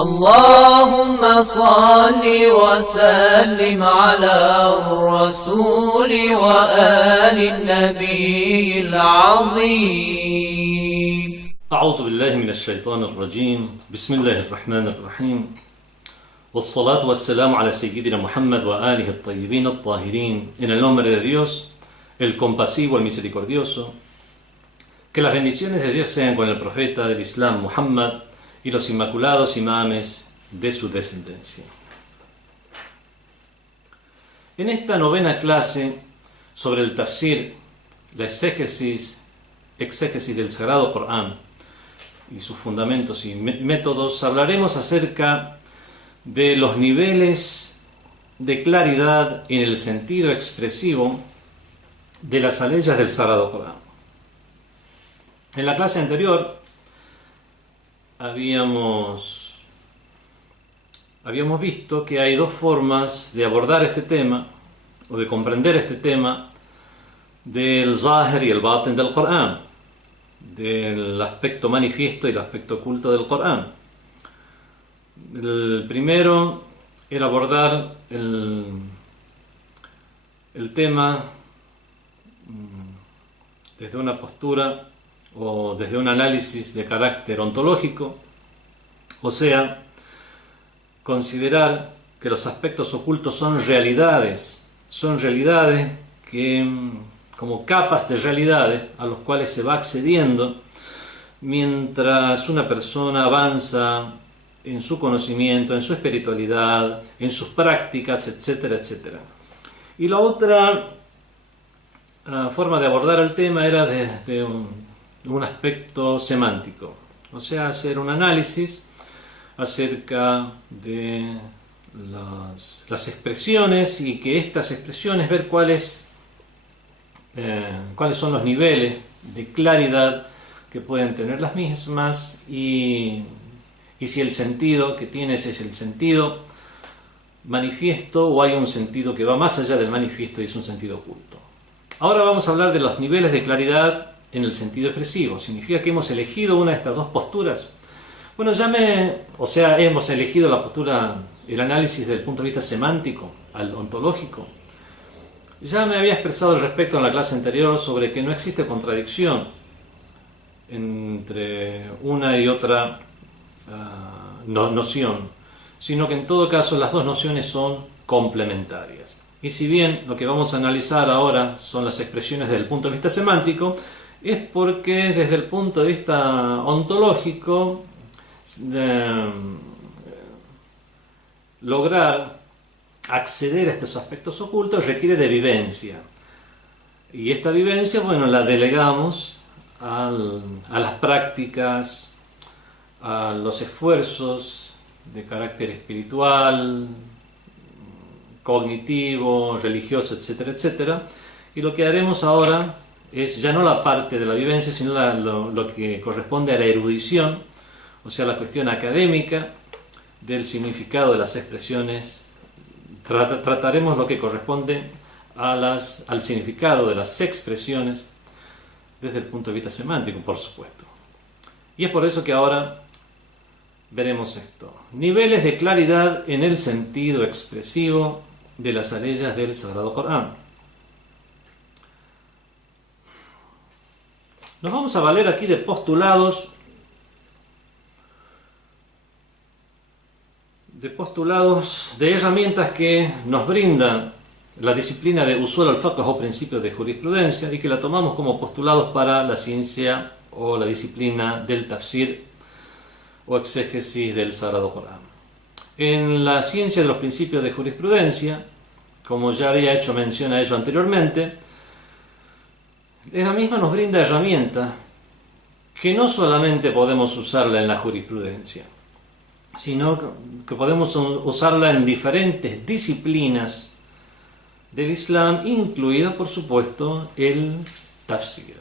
اللهم صل وسلم على الرسول وآل النبي العظيم. أعوذ بالله من الشيطان الرجيم. بسم الله الرحمن الرحيم. والصلاة والسلام على سيدنا Muhammad وآله الطيبين الطاهرين. En el nombre de Dios, el compasivo, el misericordioso. Que las bendiciones de Dios sean con el profeta del Islam Muhammad y los inmaculados imames de su descendencia. En esta novena clase sobre el tafsir, la exégesis del Sagrado Corán y sus fundamentos y métodos, hablaremos acerca de los niveles de claridad en el sentido expresivo de las aleyas del Sagrado Corán. En la clase anterior habíamos visto que hay dos formas de abordar este tema o de comprender este tema del Zahir y el Batin del Corán, del aspecto manifiesto y el aspecto oculto del Corán. El primero era abordar el tema desde una postura o desde un análisis de carácter ontológico, o sea, considerar que los aspectos ocultos son realidades que, como capas de realidades a los cuales se va accediendo mientras una persona avanza en su conocimiento, en su espiritualidad, en sus prácticas, etcétera, etcétera. Y la otra forma de abordar el tema era desde un aspecto semántico, o sea, hacer un análisis acerca de las expresiones y que estas expresiones, ver cuáles son los niveles de claridad que pueden tener las mismas y si el sentido que tienes es el sentido manifiesto o hay un sentido que va más allá del manifiesto y es un sentido oculto. Ahora vamos a hablar de los niveles de claridad en el sentido expresivo. ¿Significa que hemos elegido una de estas dos posturas? Bueno, hemos elegido la postura, el análisis desde el punto de vista semántico, al ontológico. Ya me había expresado al respecto en la clase anterior sobre que no existe contradicción entre una y otra noción, sino que en todo caso las dos nociones son complementarias. Y si bien lo que vamos a analizar ahora son las expresiones desde el punto de vista semántico, es porque desde el punto de vista ontológico lograr acceder a estos aspectos ocultos requiere de vivencia. Y esta vivencia, la delegamos a las prácticas, a los esfuerzos de carácter espiritual, cognitivo, religioso, etcétera, etcétera. Y lo que haremos ahora es ya no la parte de la vivencia, sino lo que corresponde a la erudición, o sea, la cuestión académica del significado de las expresiones. Trataremos lo que corresponde al significado de las expresiones desde el punto de vista semántico, por supuesto. Y es por eso que ahora veremos esto. Niveles de claridad en el sentido expresivo de las aleyas del Sagrado Corán. Nos vamos a valer aquí de postulados de herramientas que nos brindan la disciplina de usul al-fiqh o principios de jurisprudencia y que la tomamos como postulados para la ciencia o la disciplina del tafsir o exégesis del Sagrado Corán. En la ciencia de los principios de jurisprudencia, como ya había hecho mención a ello anteriormente, la misma nos brinda herramientas que no solamente podemos usarla en la jurisprudencia, sino que podemos usarla en diferentes disciplinas del Islam, incluido, por supuesto, el tafsir.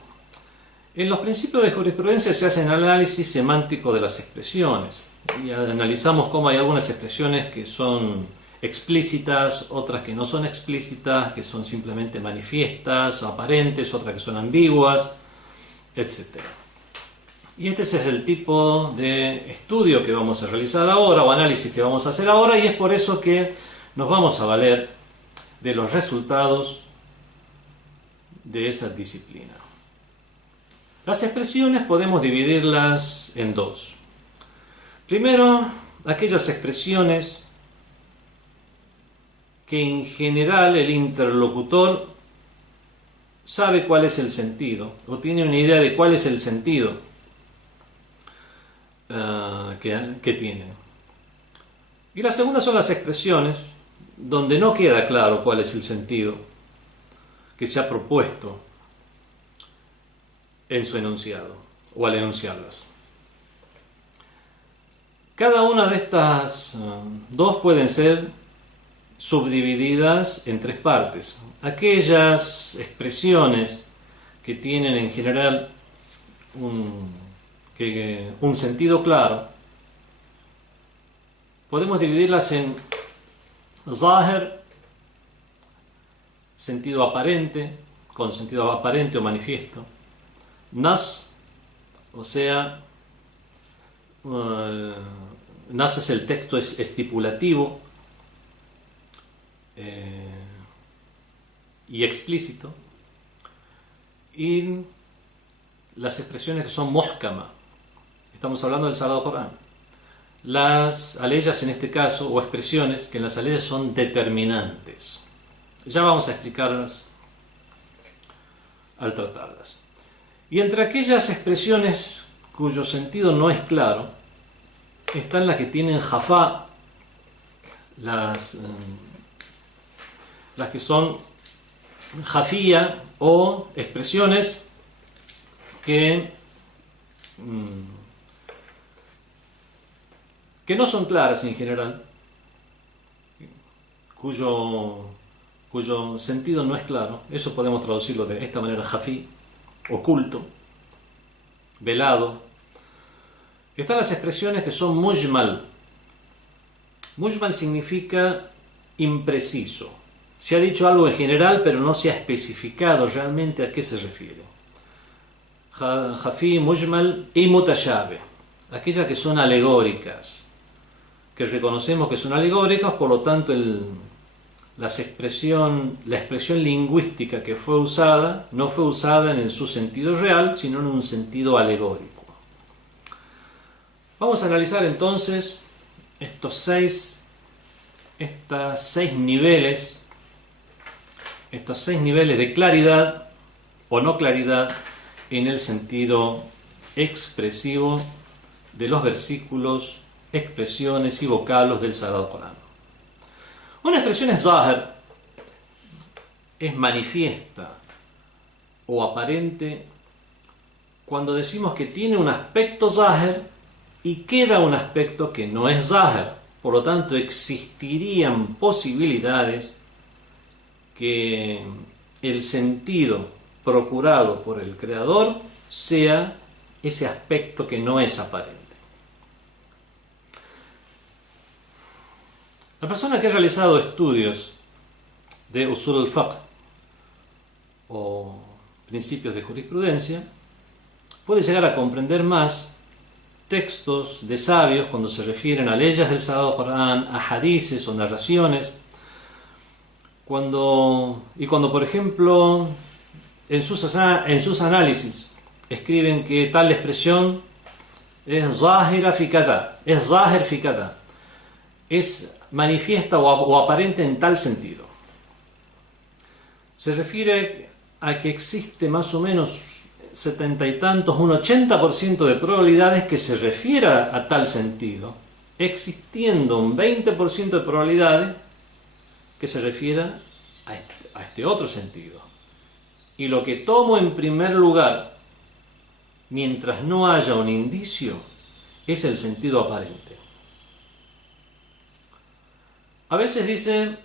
En los principios de jurisprudencia se hace un análisis semántico de las expresiones y analizamos cómo hay algunas expresiones que son explícitas, otras que no son explícitas, que son simplemente manifiestas o aparentes, otras que son ambiguas, etc. Y este es el tipo de estudio que vamos a realizar ahora, o análisis que vamos a hacer ahora, y es por eso que nos vamos a valer de los resultados de esa disciplina. Las expresiones podemos dividirlas en dos. Primero, aquellas expresiones que en general el interlocutor sabe cuál es el sentido, o tiene una idea de cuál es el sentido que tienen. Y la segunda son las expresiones donde no queda claro cuál es el sentido que se ha propuesto en su enunciado o al enunciarlas. Cada una de estas dos pueden ser subdivididas en tres partes. Aquellas expresiones que tienen en general un sentido claro, podemos dividirlas en zahir, sentido aparente, con sentido aparente o manifiesto; nas, o sea, nas es el texto estipulativo y explícito; y las expresiones que son muhkama. Estamos hablando del Sagrado Corán. Las aleyas en este caso, o expresiones que en las aleyas son determinantes. Ya vamos a explicarlas al tratarlas. Y entre aquellas expresiones cuyo sentido no es claro, están las que tienen jafá, las que son jafía, o expresiones que no son claras en general, cuyo sentido no es claro. Eso podemos traducirlo de esta manera: jafí, oculto, velado. Están las expresiones que son mujmal. Mujmal significa impreciso. Se ha dicho algo en general, pero no se ha especificado realmente a qué se refiere. Jafí, mujmal y mutashabih, aquellas que son alegóricas, que reconocemos que son alegóricas, por lo tanto la expresión lingüística que fue usada no fue usada en su sentido real, sino en un sentido alegórico. Vamos a analizar entonces estos seis niveles de claridad o no claridad en el sentido expresivo de los versículos, expresiones y vocablos del Sagrado Corán. Una expresión es zahir, es manifiesta o aparente cuando decimos que tiene un aspecto zahir y queda un aspecto que no es zahir. Por lo tanto, existirían posibilidades que el sentido procurado por el creador sea ese aspecto que no es aparente. La persona que ha realizado estudios de usul al-fiqh o principios de jurisprudencia puede llegar a comprender más textos de sabios cuando se refieren a leyes del Sagrado Corán, a hadices o narraciones, cuando por ejemplo en sus análisis escriben que tal expresión es zahira fi kada, es zahir fi kada, es manifiesta o aparente en tal sentido. Se refiere a que existe más o menos 70 y tantos, un 80% de probabilidades que se refiera a tal sentido, existiendo un 20% de probabilidades que se refiera a este otro sentido. Y lo que tomo en primer lugar, mientras no haya un indicio, es el sentido aparente. A veces dice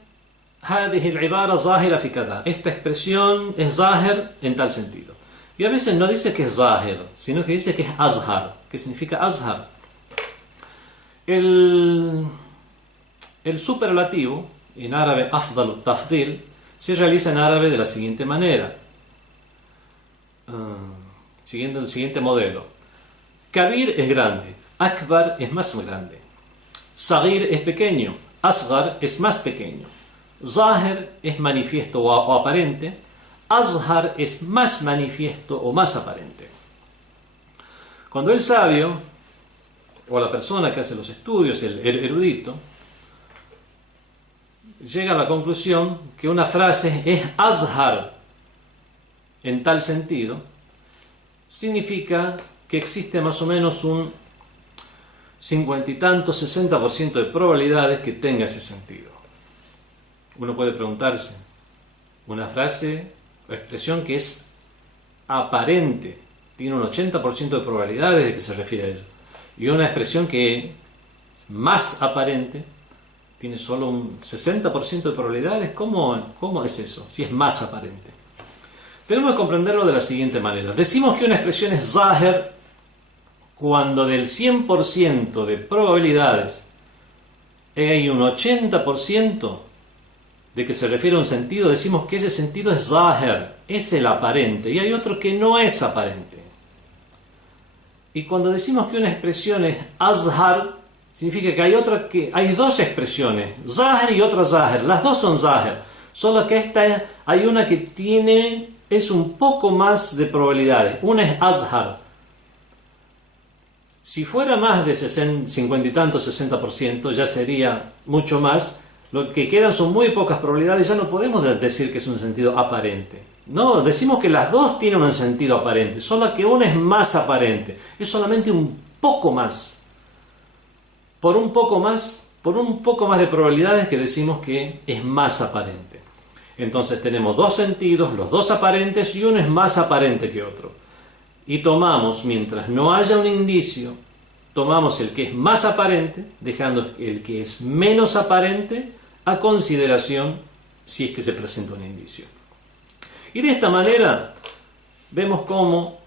هذه العبارة ظاهرة في كذا, esta expresión es zahir en tal sentido. Y a veces no dice que es zahir, sino que dice que es azhar, que significa azhar. El superlativo, en árabe afdal al-tafdil, se realiza en árabe de la siguiente manera, siguiendo el siguiente modelo. Kabir es grande, Akbar es más grande, Sagir es pequeño, Asghar es más pequeño, Zahir es manifiesto o aparente, Azhar es más manifiesto o más aparente. Cuando el sabio, o la persona que hace los estudios, el erudito, llega a la conclusión que una frase es azhar en tal sentido, significa que existe más o menos un 50 y tanto, 60% de probabilidades que tenga ese sentido. Uno puede preguntarse, una frase o expresión que es aparente, tiene un 80% de probabilidades de que se refiere a ello, y una expresión que es más aparente, tiene solo un 60% de probabilidades. ¿Cómo es eso? Si es más aparente. Tenemos que comprenderlo de la siguiente manera. Decimos que una expresión es zahir cuando del 100% de probabilidades hay un 80% de que se refiere a un sentido, decimos que ese sentido es zahir, es el aparente, y hay otro que no es aparente. Y cuando decimos que una expresión es azhar, significa que hay dos expresiones, zahir y otra zahir, las dos son zahir, solo que hay una que es un poco más de probabilidades, una es azhar. Si fuera más de 50 y tanto, 60%, ya sería mucho más. Lo que quedan son muy pocas probabilidades, ya no podemos decir que es un sentido aparente. No, decimos que las dos tienen un sentido aparente, solo que una es más aparente, es solamente un poco más. Por un poco más de probabilidades que decimos que es más aparente. Entonces tenemos dos sentidos, los dos aparentes, y uno es más aparente que otro. Y tomamos, mientras no haya un indicio, tomamos el que es más aparente, dejando el que es menos aparente a consideración si es que se presenta un indicio. Y de esta manera vemos cómo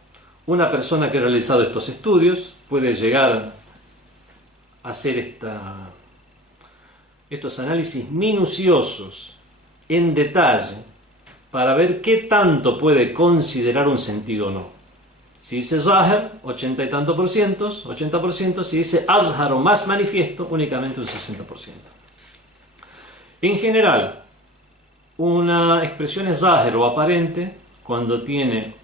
una persona que ha realizado estos estudios puede llegar a hacer estos análisis minuciosos en detalle para ver qué tanto puede considerar un sentido o no. Si dice zahir, 80 y tanto por ciento, 80%, si dice azhar o más manifiesto, únicamente un 60%. En general, una expresión es zahir o aparente cuando tiene,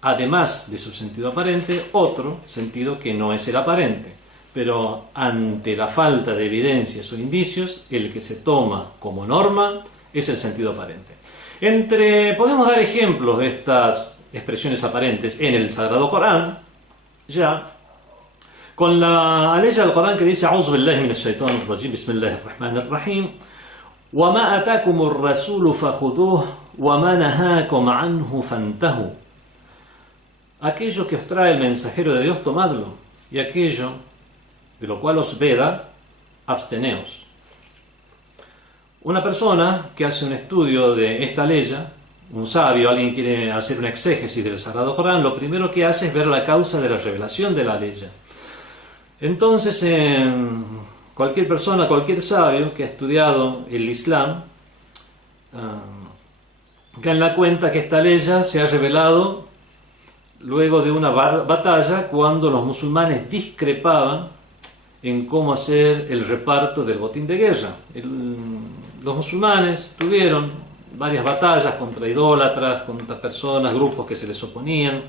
además de su sentido aparente, otro sentido que no es el aparente. Pero ante la falta de evidencias o indicios, el que se toma como norma es el sentido aparente. Podemos dar ejemplos de estas expresiones aparentes en el Sagrado Corán, ya con la aleya del Corán que dice A'udhu billahi minash shaitanir rajim, bismillahir rahmanir rahim, wa ma atakumur rasulu fakhuduhu wa ma nahakum anhu fantahu. Aquello que os trae el mensajero de Dios, tomadlo, y aquello de lo cual os veda, absteneos. Una persona que hace un estudio de esta aleya, un sabio, alguien quiere hacer una exégesis del Sagrado Corán, lo primero que hace es ver la causa de la revelación de la aleya. Entonces, cualquier persona, cualquier sabio que ha estudiado el Islam, cae en la cuenta que esta aleya se ha revelado luego de una batalla cuando los musulmanes discrepaban en cómo hacer el reparto del botín de guerra. Los musulmanes tuvieron varias batallas contra idólatras, contra personas, grupos que se les oponían,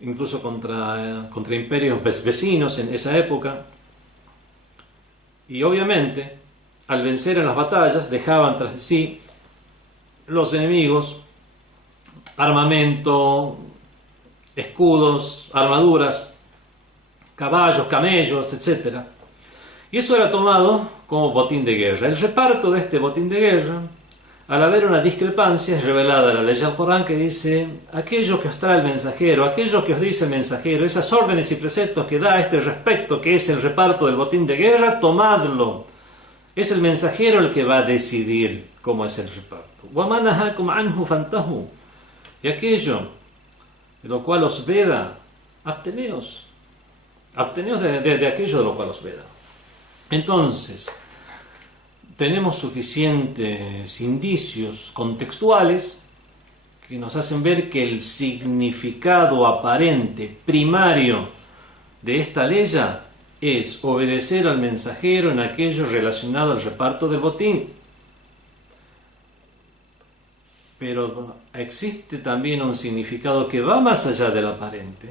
incluso contra imperios vecinos en esa época. Y obviamente, al vencer en las batallas, dejaban tras de sí los enemigos armamento, escudos, armaduras, caballos, camellos, etc. Y eso era tomado como botín de guerra. El reparto de este botín de guerra, al haber una discrepancia, es revelada la ley del Corán que dice: aquello que os trae el mensajero, aquello que os dice el mensajero, esas órdenes y preceptos que da a este respecto, que es el reparto del botín de guerra, tomadlo. Es el mensajero el que va a decidir cómo es el reparto. وَمَا نَهَاكُمْ عَنْهُ فَانْتَهُوا. Y aquello de lo cual os veda, absteneos. Absteneos de aquello de lo cual os veda. Entonces, tenemos suficientes indicios contextuales que nos hacen ver que el significado aparente, primario de esta ley es obedecer al mensajero en aquello relacionado al reparto del botín. Pero existe también un significado que va más allá del aparente,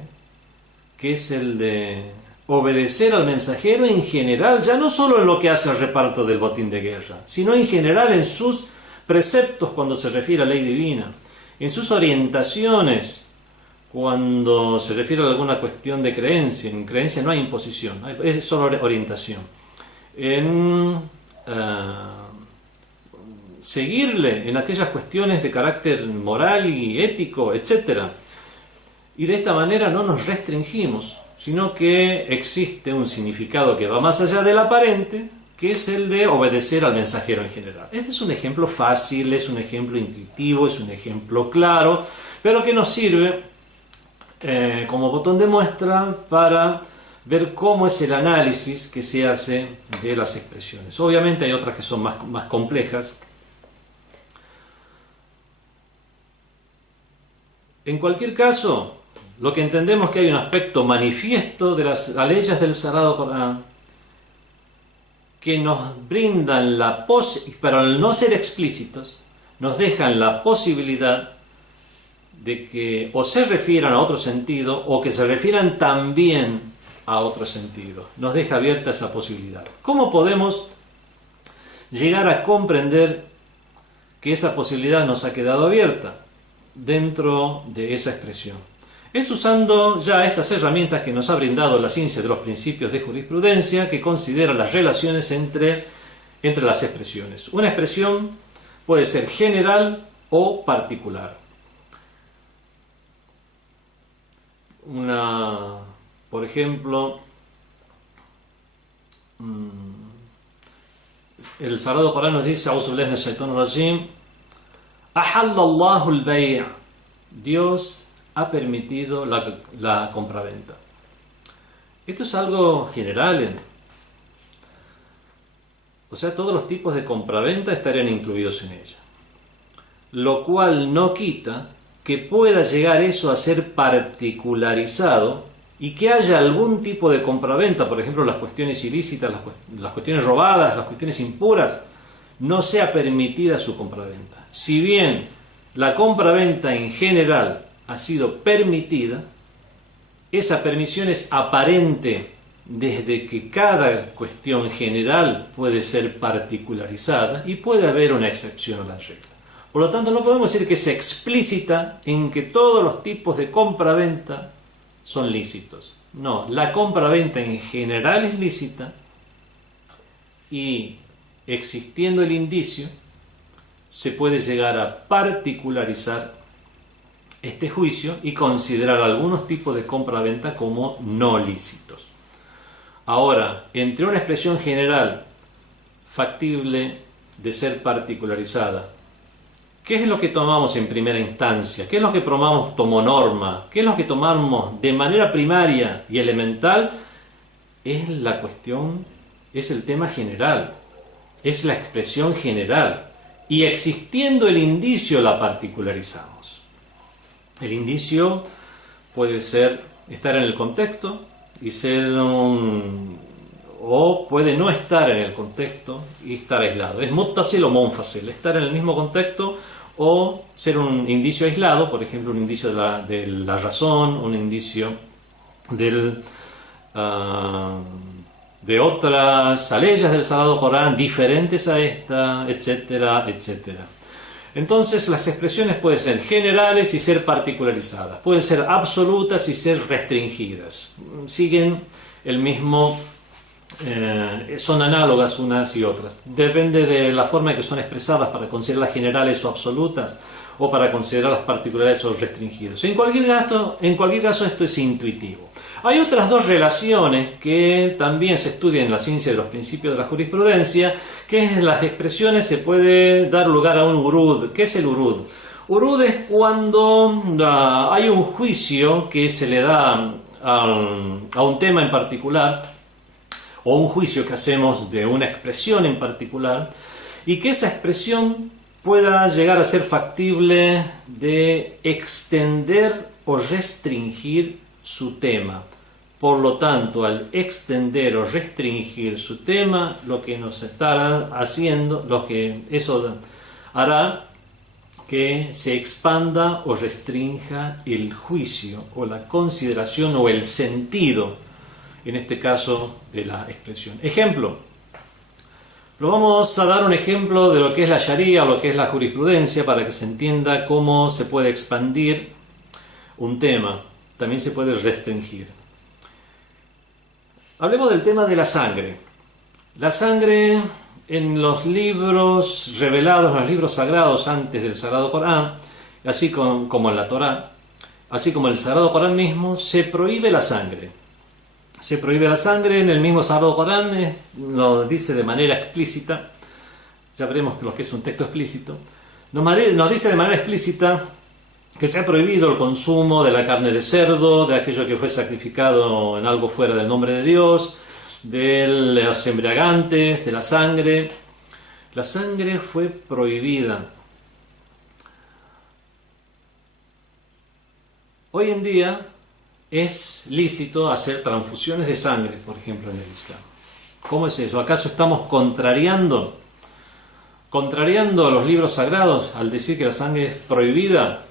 que es el de obedecer al mensajero en general, ya no solo en lo que hace al reparto del botín de guerra, sino en general en sus preceptos cuando se refiere a ley divina, en sus orientaciones cuando se refiere a alguna cuestión de creencia. En creencia no hay imposición, es solo orientación. En seguirle en aquellas cuestiones de carácter moral y ético, etc. Y de esta manera no nos restringimos, sino que existe un significado que va más allá del aparente, que es el de obedecer al mensajero en general. Este es un ejemplo fácil, es un ejemplo intuitivo, es un ejemplo claro, pero que nos sirve como botón de muestra para ver cómo es el análisis que se hace de las expresiones. Obviamente hay otras que son más complejas. En cualquier caso, lo que entendemos es que hay un aspecto manifiesto de las leyes del Sagrado Corán que nos brindan pero al no ser explícitos, nos dejan la posibilidad de que o se refieran a otro sentido o que se refieran también a otro sentido. Nos deja abierta esa posibilidad. ¿Cómo podemos llegar a comprender que esa posibilidad nos ha quedado abierta dentro de esa expresión? Es usando ya estas herramientas que nos ha brindado la ciencia de los principios de jurisprudencia, que considera las relaciones entre las expresiones. Una expresión puede ser general o particular. Por ejemplo, el Sagrado Corán nos dice: "A'udhu billahi minash shaitanir rajim, ahalla Allahu al-bay'", Dios ha permitido la compraventa. Esto es algo general. O sea, todos los tipos de compraventa estarían incluidos en ella. Lo cual no quita que pueda llegar eso a ser particularizado y que haya algún tipo de compraventa, por ejemplo, las cuestiones ilícitas, las cuestiones robadas, las cuestiones impuras, no sea permitida su compraventa. Si bien la compraventa en general ha sido permitida, esa permisión es aparente desde que cada cuestión general puede ser particularizada y puede haber una excepción a la regla. Por lo tanto, no podemos decir que es explícita en que todos los tipos de compraventa son lícitos. No, la compraventa en general es lícita y existiendo el indicio se puede llegar a particularizar este juicio y considerar algunos tipos de compraventa como no lícitos. Ahora, entre una expresión general factible de ser particularizada, ¿qué es lo que tomamos en primera instancia? ¿Qué es lo que tomamos como norma? ¿Qué es lo que tomamos de manera primaria y elemental? Es la cuestión, es el tema general, es la expresión general. Y existiendo el indicio la particularizamos. El indicio puede estar en el contexto y o puede no estar en el contexto y estar aislado. Es muttasil o munfasil, estar en el mismo contexto o ser un indicio aislado, por ejemplo, un indicio de la razón, un indicio de otras leyes del Sagrado Corán diferentes a esta, etcétera, etcétera. Entonces las expresiones pueden ser generales y ser particularizadas, pueden ser absolutas y ser restringidas. Siguen el mismo, son análogas unas y otras. Depende de la forma en que son expresadas para considerarlas generales o absolutas o para considerarlas particulares o restringidas. En cualquier caso esto es intuitivo. Hay otras dos relaciones que también se estudian en la ciencia de los principios de la jurisprudencia, que en las expresiones se puede dar lugar a un urud. ¿Qué es el urud? Urud es cuando hay un juicio que se le da a un tema en particular, o un juicio que hacemos de una expresión en particular, y que esa expresión pueda llegar a ser factible de extender o restringir su tema. Por lo tanto, al extender o restringir su tema, lo que nos estará haciendo, eso hará que se expanda o restrinja el juicio o la consideración o el sentido, en este caso, de la expresión. Ejemplo. Lo vamos a dar un ejemplo de lo que es la Sharia o lo que es la jurisprudencia para que se entienda cómo se puede expandir un tema. También se puede restringir. Hablemos del tema de la sangre. La sangre en los libros revelados, en los libros sagrados antes del Sagrado Corán, así como en la Torá, así como en el Sagrado Corán mismo, se prohíbe la sangre. Se prohíbe la sangre, en el mismo Sagrado Corán lo dice de manera explícita, ya veremos lo que es un texto explícito, nos dice de manera explícita que se ha prohibido el consumo de la carne de cerdo, de aquello que fue sacrificado en algo fuera del nombre de Dios, de los embriagantes, de la sangre. La sangre fue prohibida. Hoy en día es lícito hacer transfusiones de sangre, por ejemplo, en el Islam. ¿Cómo es eso? ¿Acaso estamos contrariando los libros sagrados al decir que la sangre es prohibida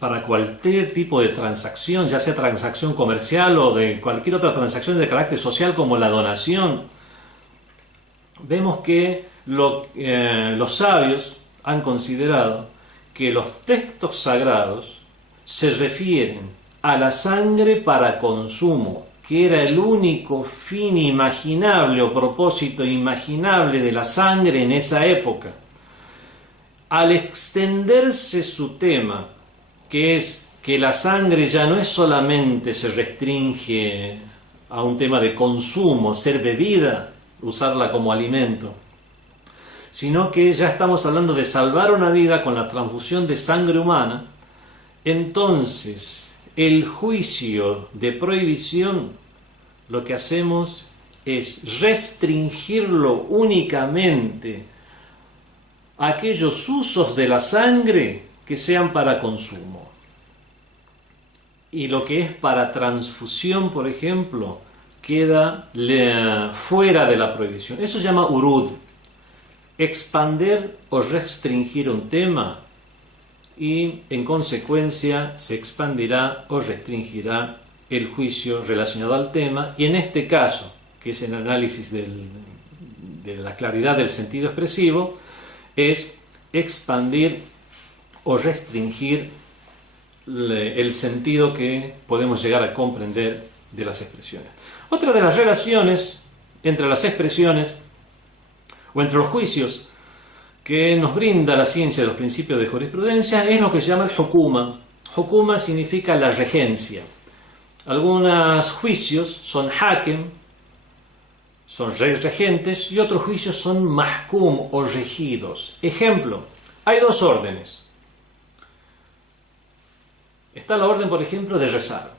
para cualquier tipo de transacción, ya sea transacción comercial o de cualquier otra transacción de carácter social como la donación? Vemos que los sabios han considerado que los textos sagrados se refieren a la sangre para consumo, que era el único fin imaginable o propósito imaginable de la sangre en esa época. Al extenderse su tema, que es que la sangre ya no es solamente se restringe a un tema de consumo, ser bebida, usarla como alimento, sino que ya estamos hablando de salvar una vida con la transfusión de sangre humana, entonces el juicio de prohibición lo que hacemos es restringirlo únicamente a aquellos usos de la sangre que sean para consumo. Y lo que es para transfusión, por ejemplo, queda fuera de la prohibición. Eso se llama urud. Expander o restringir un tema y en consecuencia se expandirá o restringirá el juicio relacionado al tema, y en este caso, que es el análisis de la claridad del sentido expresivo, es expandir o restringir el sentido que podemos llegar a comprender de las expresiones. Otra de las relaciones entre las expresiones o entre los juicios que nos brinda la ciencia de los principios de jurisprudencia es lo que se llama el hukuma. Hukuma significa la regencia. Algunos juicios son hakem, son regentes, y otros juicios son mahkum o regidos. Ejemplo, hay dos órdenes. Está la orden, por ejemplo, de rezar.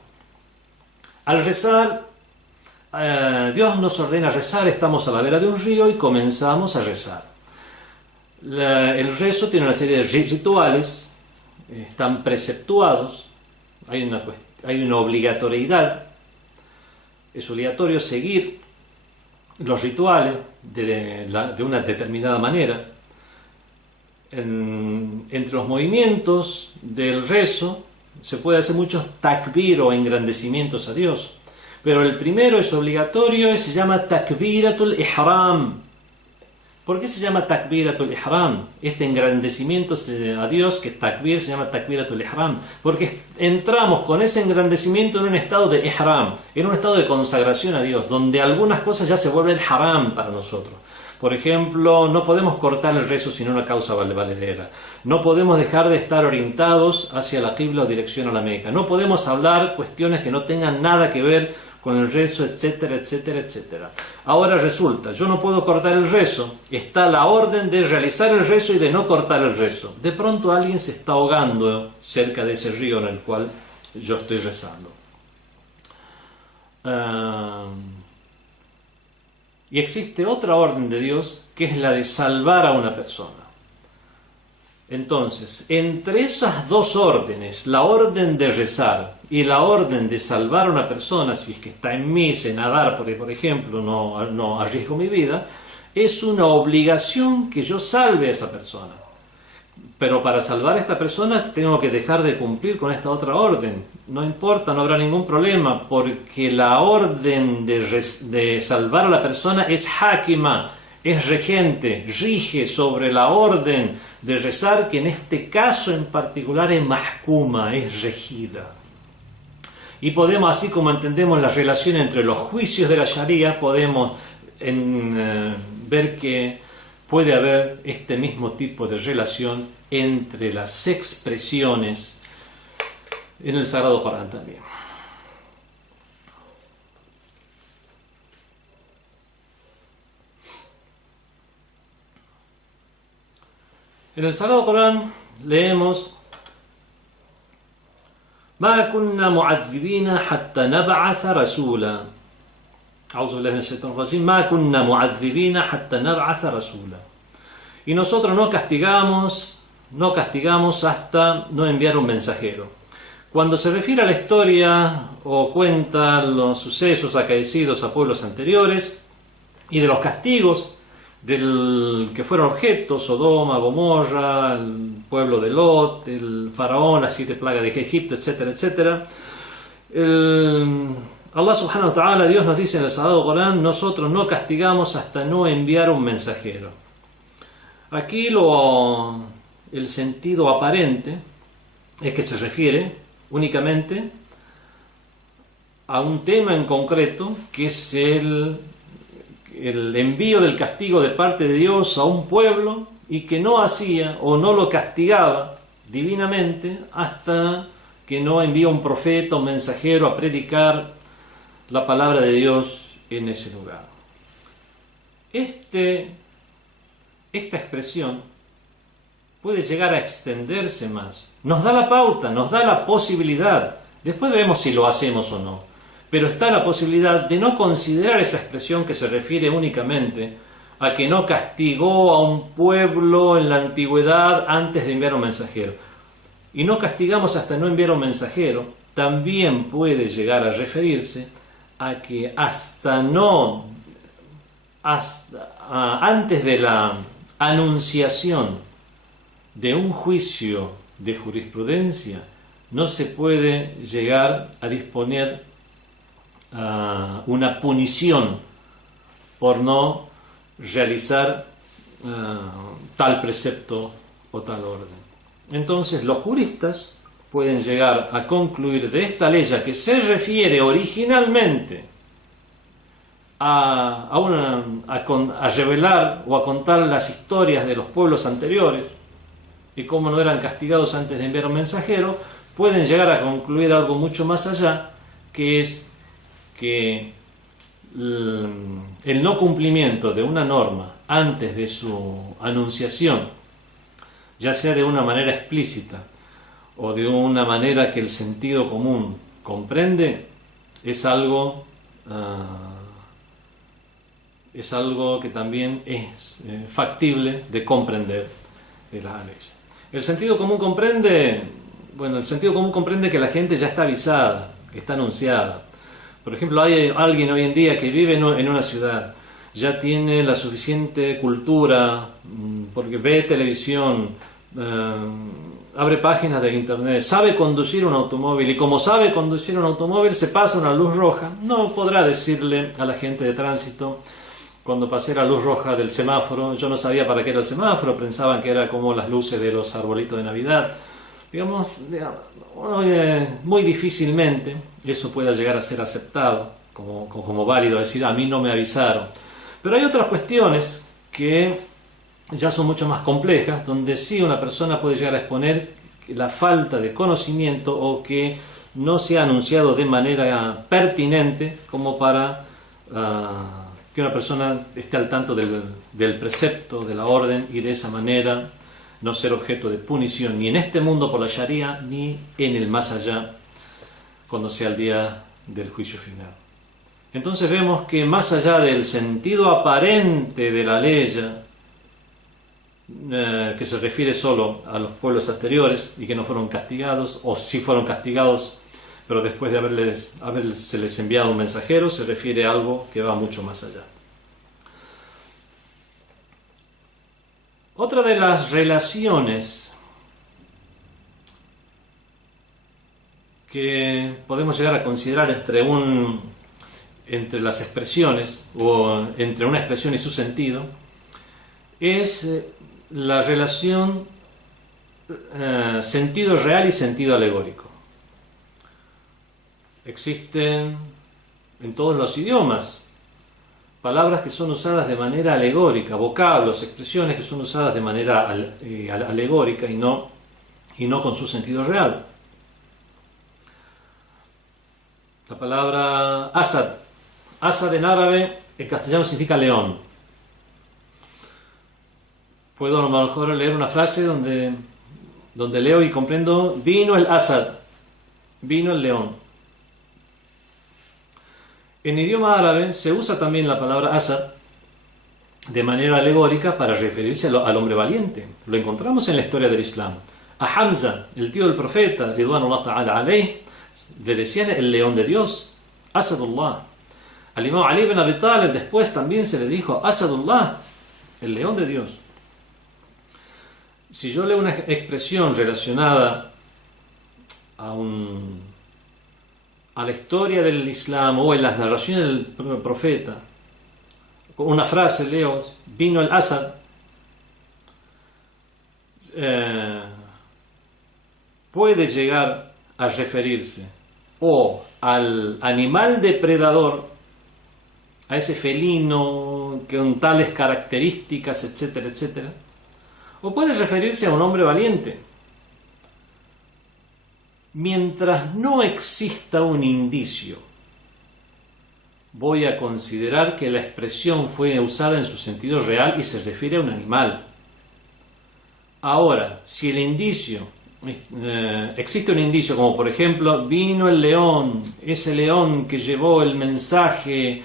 Al rezar, Dios nos ordena rezar, estamos a la vera de un río y comenzamos a rezar. El rezo tiene una serie de rituales, están preceptuados, hay una obligatoriedad, es obligatorio seguir los rituales de una determinada manera. Entre los movimientos del rezo se puede hacer muchos takbir o engrandecimientos a Dios, pero el primero es obligatorio y se llama takbiratul ihram. ¿Por qué se llama takbiratul ihram? Este engrandecimiento a Dios, que takbir, se llama takbiratul ihram, porque entramos con ese engrandecimiento en un estado de ihram, en un estado de consagración a Dios, donde algunas cosas ya se vuelven haram para nosotros. Por ejemplo, no podemos cortar el rezo sin una causa valedera. No podemos dejar de estar orientados hacia la qibla o dirección a la Meca. No podemos hablar cuestiones que no tengan nada que ver con el rezo, etcétera, etcétera, etcétera. Ahora resulta, yo no puedo cortar el rezo, está la orden de realizar el rezo y de no cortar el rezo. De pronto alguien se está ahogando cerca de ese río en el cual yo estoy rezando. Y existe otra orden de Dios, que es la de salvar a una persona. Entonces, entre esas dos órdenes, la orden de rezar y la orden de salvar a una persona, si es que está en misa, en nadar, porque por ejemplo no arriesgo mi vida, es una obligación que yo salve a esa persona. Pero para salvar a esta persona tengo que dejar de cumplir con esta otra orden. No importa, no habrá ningún problema, porque la orden de salvar a la persona es hákima, es regente, rige sobre la orden de rezar, que en este caso en particular es mahkuma, es regida. Y podemos, así como entendemos la relación entre los juicios de la Sharia, podemos ver que puede haber este mismo tipo de relación entre las expresiones en el Sagrado Corán también. En el Sagrado Corán leemos: "Ma kunna mu'adhibina hatta nab'atha rasula". A'udhu billahi minash shaitanir rajim. "Ma kunna mu'adhibina hatta nab'atha rasula". Y nosotros no castigamos hasta no enviar un mensajero. Cuando se refiere a la historia o cuenta los sucesos acaecidos a pueblos anteriores y de los castigos del que fueron objeto, Sodoma, Gomorra, el pueblo de Lot, el faraón, las 7 plagas de Egipto, etcétera, etcétera, Allah subhanahu wa ta'ala, Dios nos dice en el Sagrado Corán: nosotros no castigamos hasta no enviar un mensajero. Aquí el sentido aparente es que se refiere únicamente a un tema en concreto, que es el envío del castigo de parte de Dios a un pueblo, y que no hacía o no lo castigaba divinamente hasta que no envía un profeta, un mensajero a predicar la palabra de Dios en ese lugar. Esta expresión puede llegar a extenderse más. Nos da la pauta, nos da la posibilidad. Después vemos si lo hacemos o no. Pero está la posibilidad de no considerar esa expresión que se refiere únicamente a que no castigó a un pueblo en la antigüedad antes de enviar un mensajero. Y no castigamos hasta no enviar un mensajero. También puede llegar a referirse a que antes de la anunciación de un juicio de jurisprudencia, no se puede llegar a disponer una punición por no realizar tal precepto o tal orden. Entonces los juristas pueden llegar a concluir de esta ley, que se refiere originalmente a revelar o a contar las historias de los pueblos anteriores y cómo no eran castigados antes de enviar un mensajero, pueden llegar a concluir algo mucho más allá, que es que el no cumplimiento de una norma antes de su anunciación, ya sea de una manera explícita o de una manera que el sentido común comprende, es algo que también es factible de comprender de la ley. El sentido común comprende que la gente ya está avisada, que está anunciada. Por ejemplo, hay alguien hoy en día que vive en una ciudad, ya tiene la suficiente cultura, porque ve televisión, abre páginas de internet, sabe conducir un automóvil, y como sabe conducir un automóvil, se pasa una luz roja, no podrá decirle a la gente de tránsito: cuando pasé la luz roja del semáforo, yo no sabía para qué era el semáforo, pensaban que era como las luces de los arbolitos de Navidad. Muy difícilmente eso pueda llegar a ser aceptado como válido, decir: a mí no me avisaron. Pero hay otras cuestiones que ya son mucho más complejas, donde sí una persona puede llegar a exponer la falta de conocimiento o que no se ha anunciado de manera pertinente como para que una persona esté al tanto del precepto, de la orden, y de esa manera no ser objeto de punición ni en este mundo por la Sharia ni en el más allá, cuando sea el día del juicio final. Entonces vemos que más allá del sentido aparente de la ley, que se refiere solo a los pueblos anteriores y que no fueron castigados, o sí fueron castigados, pero después de haberse les enviado un mensajero, se refiere a algo que va mucho más allá. Otra de las relaciones que podemos llegar a considerar entre las expresiones o entre una expresión y su sentido es la relación sentido real y sentido alegórico. Existen en todos los idiomas palabras que son usadas de manera alegórica, vocablos, expresiones que son usadas de manera alegórica y no con su sentido real. La palabra asad. Asad en árabe, en castellano significa león. Puedo a lo mejor leer una frase donde leo y comprendo: vino el asad, vino el león. En idioma árabe se usa también la palabra asad de manera alegórica para referirse al hombre valiente. Lo encontramos en la historia del Islam. A Hamza, el tío del profeta, Ridwanullah ta'ala alayh, le decían el león de Dios, Asadullah. Al imam Ali ibn Abi Talib después también se le dijo Asadullah, el león de Dios. Si yo leo una expresión relacionada a la historia del Islam o en las narraciones del profeta, una frase leo, vino el Asad, puede llegar a referirse o al animal depredador, a ese felino con tales características, etcétera, etcétera, o puede referirse a un hombre valiente. Mientras no exista un indicio, voy a considerar que la expresión fue usada en su sentido real y se refiere a un animal. Ahora, si el indicio, existe un indicio como por ejemplo, vino el león, ese león que llevó el mensaje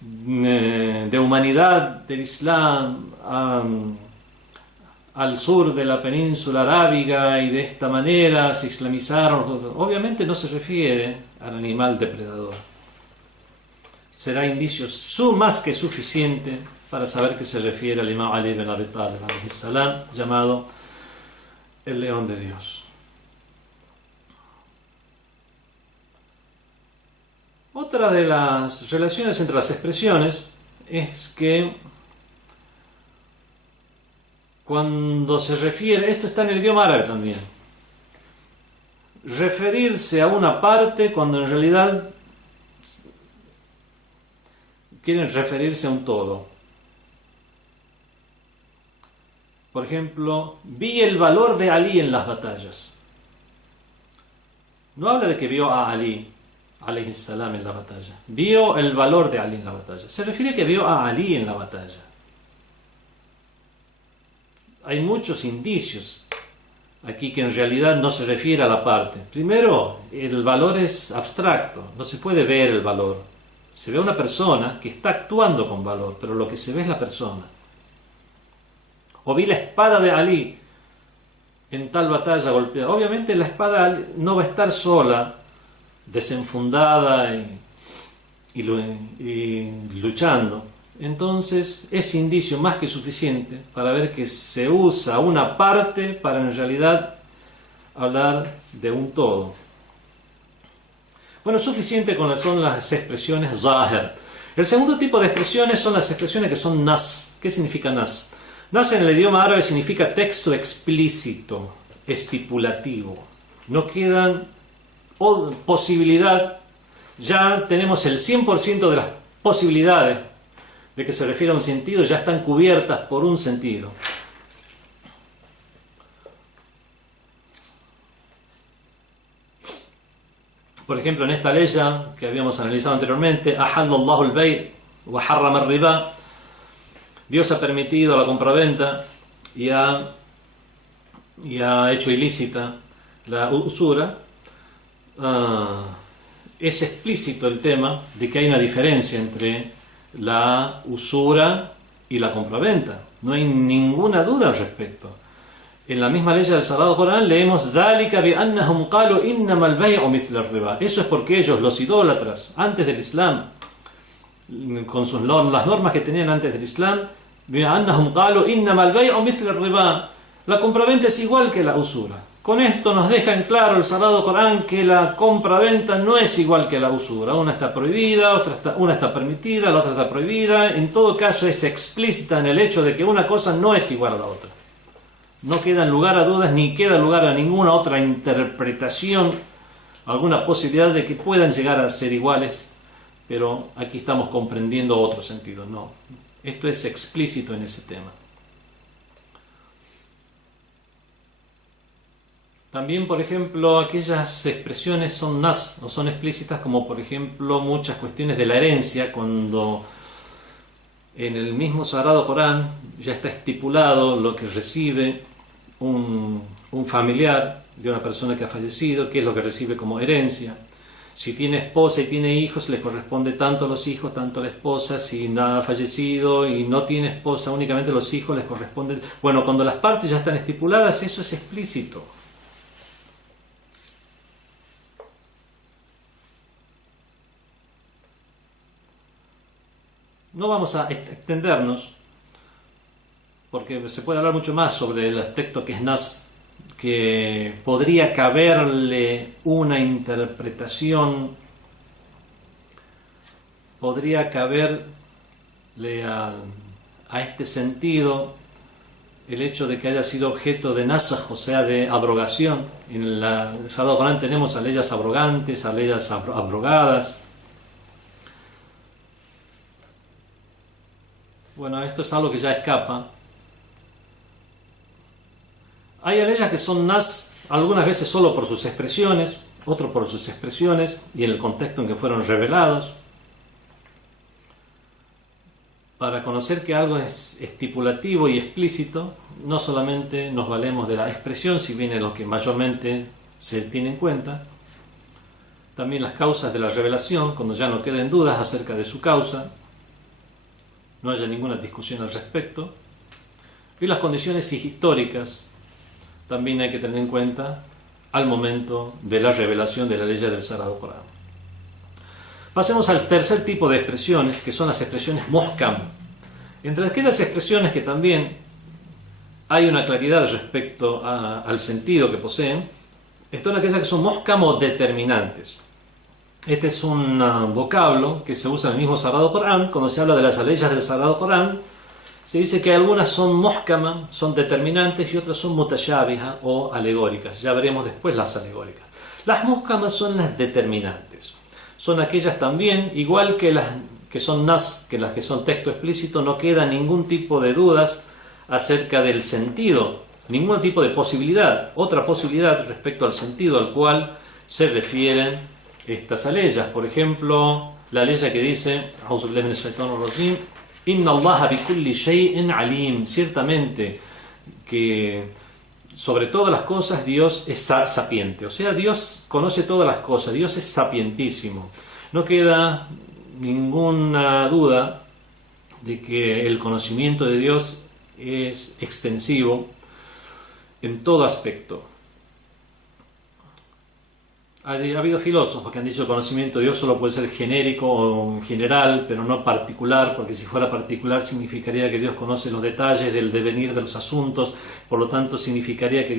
de humanidad del Islam al sur de la península arábiga y de esta manera se islamizaron, obviamente no se refiere al animal depredador. Será indicio más que suficiente para saber que se refiere al imam Ali ibn Abi Talib alayhi salam, llamado el león de Dios. Otra de las relaciones entre las expresiones es que cuando se refiere, esto está en el idioma árabe también, referirse a una parte cuando en realidad quieren referirse a un todo. Por ejemplo, vi el valor de Ali en las batallas. No habla de que vio a Ali alayhi salam en la batalla. Vio el valor de Ali en la batalla. Se refiere a que vio a Ali en la batalla. Hay muchos indicios aquí que en realidad no se refiere a la parte. Primero, el valor es abstracto, no se puede ver el valor. Se ve a una persona que está actuando con valor, pero lo que se ve es la persona. O vi la espada de Ali en tal batalla golpeada. Obviamente la espada no va a estar sola, desenfundada y luchando. Entonces es indicio más que suficiente para ver que se usa una parte para en realidad hablar de un todo. Bueno, suficiente son las expresiones zahir. El segundo tipo de expresiones son las expresiones que son nas. ¿Qué significa nas? Nas en el idioma árabe significa texto explícito, estipulativo. No quedan posibilidad, ya tenemos el 100% de las posibilidades de que se refiere a un sentido, ya están cubiertas por un sentido. Por ejemplo, en esta ley ya que habíamos analizado anteriormente, ahallallahu al-bay' wa harrama ar-riba, Dios ha permitido la compraventa y ha hecho ilícita la usura. Es explícito el tema de que hay una diferencia entre la usura y la compraventa. No hay ninguna duda al respecto. En la misma ley del Sagrado Corán leemos ذَلِكَ بِأَنَّهُمْ قَالُوا إِنَّمَا الْبَيْعُ مِثْلَ الرِّبَا. Eso es porque ellos, los idólatras, antes del Islam, con las normas que tenían antes del Islam, بِأَنَّهُمْ قَالُوا إِنَّمَا الْبَيْعُ مِثْلَ الرِّبَا. La compraventa es igual que la usura. Con esto nos deja en claro el Sagrado Corán que la compra-venta no es igual que la usura. Una está prohibida, una está permitida, la otra está prohibida. En todo caso es explícita en el hecho de que una cosa no es igual a la otra. No queda lugar a dudas ni queda lugar a ninguna otra interpretación, alguna posibilidad de que puedan llegar a ser iguales, pero aquí estamos comprendiendo otro sentido. No, esto es explícito en ese tema. También, por ejemplo, aquellas expresiones son nas, o son explícitas, como por ejemplo muchas cuestiones de la herencia, cuando en el mismo Sagrado Corán ya está estipulado lo que recibe un familiar de una persona que ha fallecido, qué es lo que recibe como herencia. Si tiene esposa y tiene hijos, le corresponde tanto a los hijos, tanto a la esposa. Si ha fallecido y no tiene esposa, únicamente a los hijos les corresponde. Bueno, cuando las partes ya están estipuladas, eso es explícito. No vamos a extendernos, porque se puede hablar mucho más sobre el aspecto que es nas, que podría caberle una interpretación, podría caberle a este sentido el hecho de que haya sido objeto de nasaj, o sea, de abrogación. En el Sagrado Corán tenemos a leyes abrogantes, a leyes abrogadas. Bueno, esto es algo que ya escapa. Hay leyes que son nas, algunas veces solo por sus expresiones, otros por sus expresiones y en el contexto en que fueron revelados. Para conocer que algo es estipulativo y explícito, no solamente nos valemos de la expresión, si bien es lo que mayormente se tiene en cuenta, también las causas de la revelación, cuando ya no queden dudas acerca de su causa, no haya ninguna discusión al respecto, y las condiciones históricas también hay que tener en cuenta al momento de la revelación de la ley del Sagrado Corán. Pasemos al tercer tipo de expresiones, que son las expresiones muhkam. Entre aquellas expresiones que también hay una claridad respecto al sentido que poseen, están aquellas que son muhkam o determinantes. Este es un vocablo que se usa en el mismo Sagrado Corán. Cuando se habla de las leyes del Sagrado Corán, se dice que algunas son muhkama, son determinantes, y otras son mutashabiha o alegóricas. Ya veremos después las alegóricas. Las muhkamas son las determinantes. Son aquellas también, igual que las que son nas, que las que son texto explícito, no queda ningún tipo de dudas acerca del sentido, ningún tipo de posibilidad, otra posibilidad respecto al sentido al cual se refieren estas leyes. Por ejemplo, la ley que dice Inna Allaha bikulli shay'in alim. Ciertamente que sobre todas las cosas Dios es sapiente, o sea, Dios conoce todas las cosas, Dios es sapientísimo. No queda ninguna duda de que el conocimiento de Dios es extensivo en todo aspecto. Ha habido filósofos que han dicho que el conocimiento de Dios solo puede ser genérico o general, pero no particular, porque si fuera particular significaría que Dios conoce los detalles del devenir de los asuntos, por lo tanto significaría que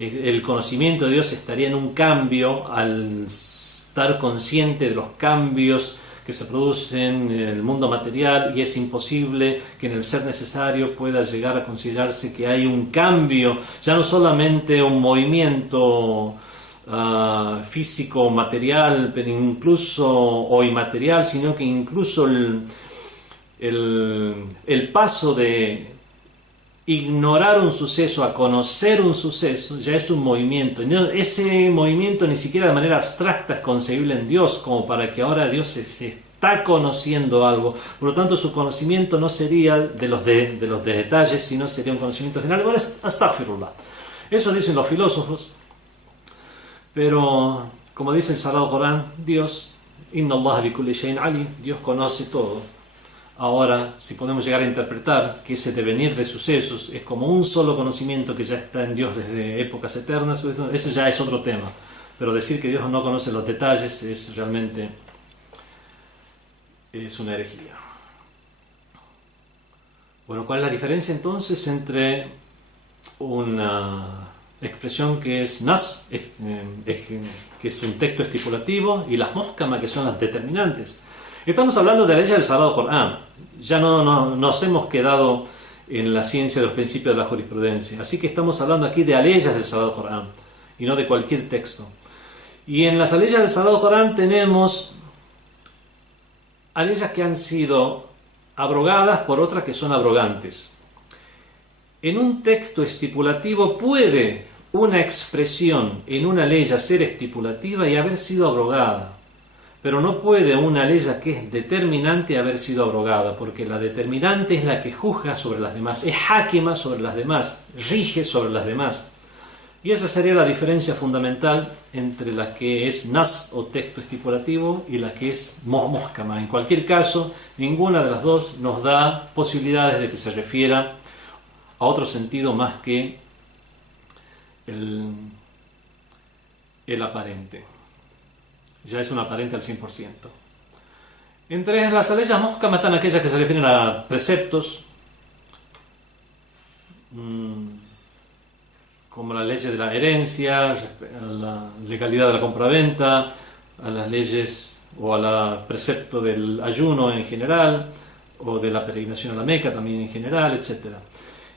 el conocimiento de Dios estaría en un cambio al estar consciente de los cambios que se producen en el mundo material, y es imposible que en el ser necesario pueda llegar a considerarse que hay un cambio, ya no solamente un movimiento físico, material, pero incluso, o inmaterial, sino que incluso el paso de ignorar un suceso a conocer un suceso ya es un movimiento. Ese movimiento ni siquiera de manera abstracta es concebible en Dios, como para que ahora Dios se está conociendo algo. Por lo tanto, su conocimiento no sería de los detalles, sino sería un conocimiento general. Bueno, astaghfirullah. Eso dicen los filósofos. Pero, como dice el Sagrado Corán, Dios, Inna Allaha bikulli shay'in alim, Dios conoce todo. Ahora, si podemos llegar a interpretar que ese devenir de sucesos es como un solo conocimiento que ya está en Dios desde épocas eternas, eso ya es otro tema. Pero decir que Dios no conoce los detalles es realmente una herejía. Bueno, ¿cuál es la diferencia entonces entre una expresión que es nas, que es un texto estipulativo, y las muhkama, que son las determinantes? Estamos hablando de la ley del Sagrado Corán. Ya no nos hemos quedado en la ciencia de los principios de la jurisprudencia. Así que estamos hablando aquí de aleyas del Sagrado Corán y no de cualquier texto. Y en las aleyas del Sagrado Corán tenemos aleyas que han sido abrogadas por otras que son abrogantes. En un texto estipulativo puede una expresión en una ley ser estipulativa y haber sido abrogada, pero no puede una ley que es determinante haber sido abrogada, porque la determinante es la que juzga sobre las demás, es hákima sobre las demás, rige sobre las demás. Y esa sería la diferencia fundamental entre la que es nas o texto estipulativo y la que es muhkama. En cualquier caso, ninguna de las dos nos da posibilidades de que se refiera a otro sentido más que el aparente. Ya es un aparente al 100%. Entre las aleyas muhkama están aquellas que se refieren a preceptos, como la ley de la herencia, a la legalidad de la compraventa, a las leyes o al precepto del ayuno en general, o de la peregrinación a la Meca también en general, etc.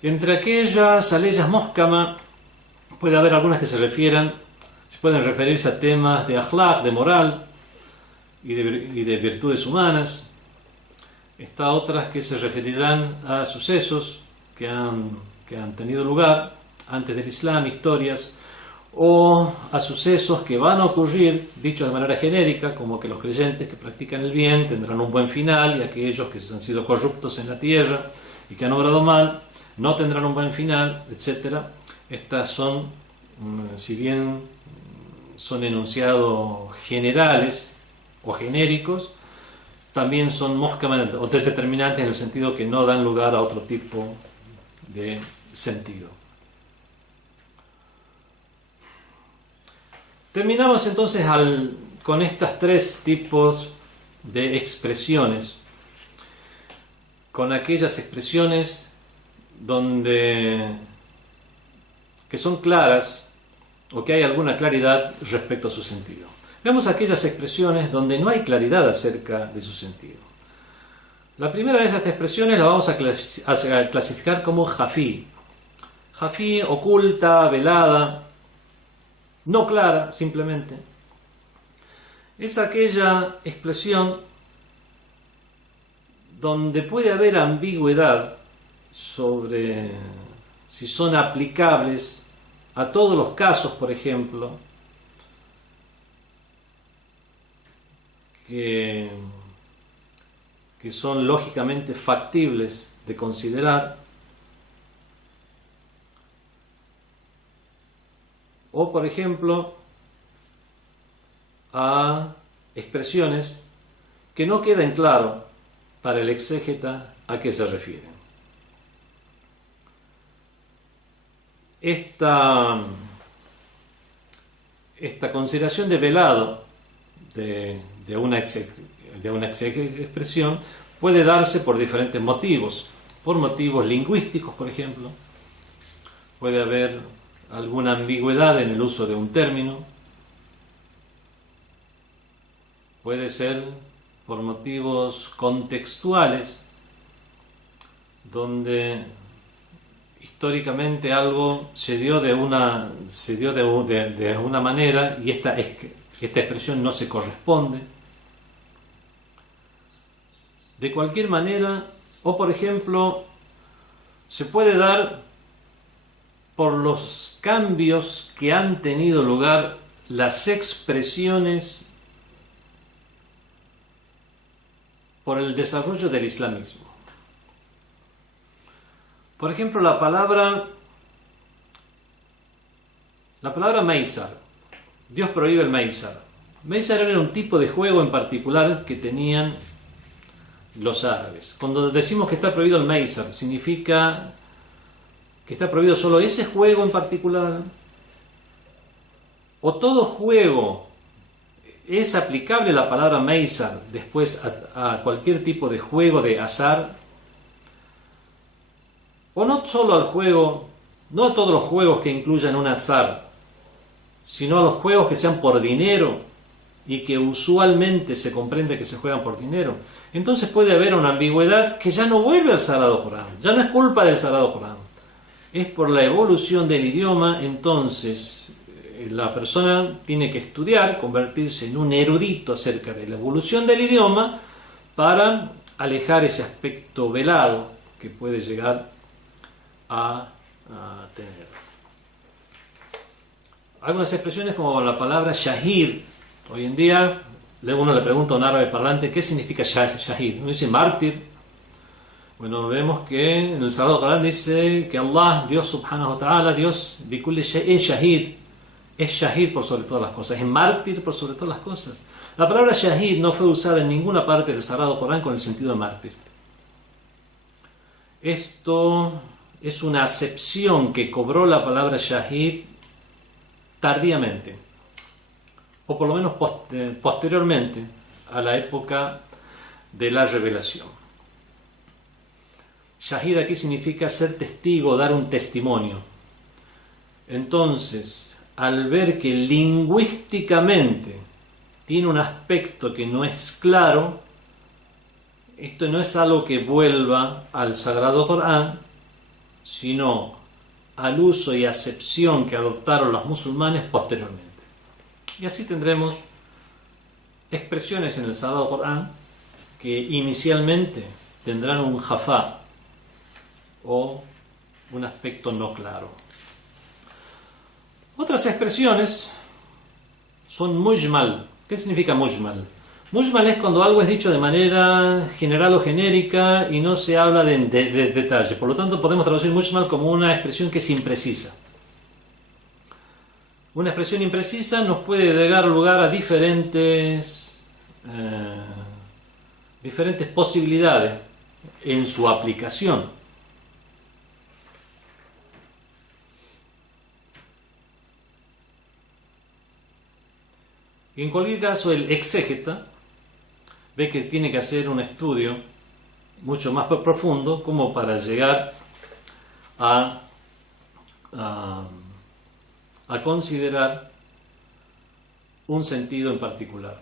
Entre aquellas aleyas muhkama puede haber algunas que se pueden referirse a temas de akhlaq, de moral y de virtudes humanas. Está otras que se referirán a sucesos que han tenido lugar antes del Islam, historias, o a sucesos que van a ocurrir, dicho de manera genérica, como que los creyentes que practican el bien tendrán un buen final, y aquellos que han sido corruptos en la tierra y que han obrado mal no tendrán un buen final, etc. Estas son, si bien son enunciados generales o genéricos, también son muhkama o determinantes en el sentido que no dan lugar a otro tipo de sentido. Terminamos entonces con estos tres tipos de expresiones, con aquellas expresiones que son claras o que hay alguna claridad respecto a su sentido. Veamos aquellas expresiones donde no hay claridad acerca de su sentido. La primera de esas expresiones la vamos a clasificar como jafí. Jafí, oculta, velada, no clara, simplemente. Es aquella expresión donde puede haber ambigüedad sobre si son aplicables a todos los casos, por ejemplo, que son lógicamente factibles de considerar, o por ejemplo a expresiones que no queden claro para el exégeta a qué se refieren. Esta consideración de velado de una expresión puede darse por diferentes motivos. Por motivos lingüísticos, por ejemplo, puede haber alguna ambigüedad en el uso de un término. Puede ser por motivos contextuales, donde históricamente algo se dio de una manera y esta expresión no se corresponde. De cualquier manera, o por ejemplo, se puede dar por los cambios que han tenido lugar las expresiones por el desarrollo del islamismo. Por ejemplo, la palabra maizar. Dios prohíbe el maizar. Maizar era un tipo de juego en particular que tenían los árabes. Cuando decimos que está prohibido el Maisar, ¿significa que está prohibido solo ese juego en particular? ¿O todo juego es aplicable la palabra Maisar después a cualquier tipo de juego de azar? ¿O no solo al juego, no a todos los juegos que incluyan un azar, sino a los juegos que sean por dinero y que usualmente se comprende que se juegan por dinero? Entonces puede haber una ambigüedad que ya no vuelve al Sagrado Corán, ya no es culpa del Sagrado Corán, es por la evolución del idioma. Entonces la persona tiene que estudiar, convertirse en un erudito acerca de la evolución del idioma para alejar ese aspecto velado que puede llegar a tener. Algunas expresiones como la palabra shahid. Hoy en día uno le pregunta a un árabe parlante ¿qué significa shahid? Uno dice mártir. Bueno, vemos que en el Sagrado Corán dice que Allah, Dios subhanahu wa ta'ala, Dios bikulli shay'in shahid, es shahid por sobre todas las cosas, es mártir por sobre todas las cosas. La palabra shahid no fue usada en ninguna parte del Sagrado Corán con el sentido de mártir. Esto es una acepción que cobró la palabra shahid tardíamente, o por lo menos posteriormente a la época de la revelación. Shahid aquí significa ser testigo, dar un testimonio. Entonces, al ver que lingüísticamente tiene un aspecto que no es claro, esto no es algo que vuelva al Sagrado Corán, sino al uso y acepción que adoptaron los musulmanes posteriormente. Y así tendremos expresiones en el Sagrado Corán que inicialmente tendrán un jafá o un aspecto no claro. Otras expresiones son mujmal. ¿Qué significa mujmal? Mujmal es cuando algo es dicho de manera general o genérica y no se habla de detalle. Por lo tanto, podemos traducir mujmal como una expresión que es imprecisa. Una expresión imprecisa nos puede dar lugar a diferentes posibilidades en su aplicación. Y en cualquier caso, el exégeta ve que tiene que hacer un estudio mucho más profundo como para llegar a considerar un sentido en particular.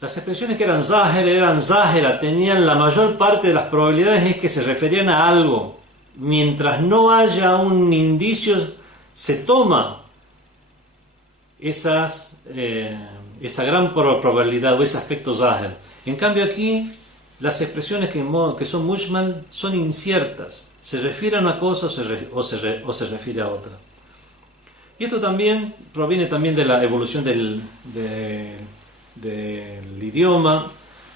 Las expresiones que eran záhira, tenían la mayor parte de las probabilidades es que se referían a algo. Mientras no haya un indicio, se toma esa gran probabilidad o ese aspecto záhir. En cambio aquí, las expresiones que son mujmal son inciertas. Se refiere a una cosa o se refiere a otra. Y esto también proviene también de la evolución del idioma.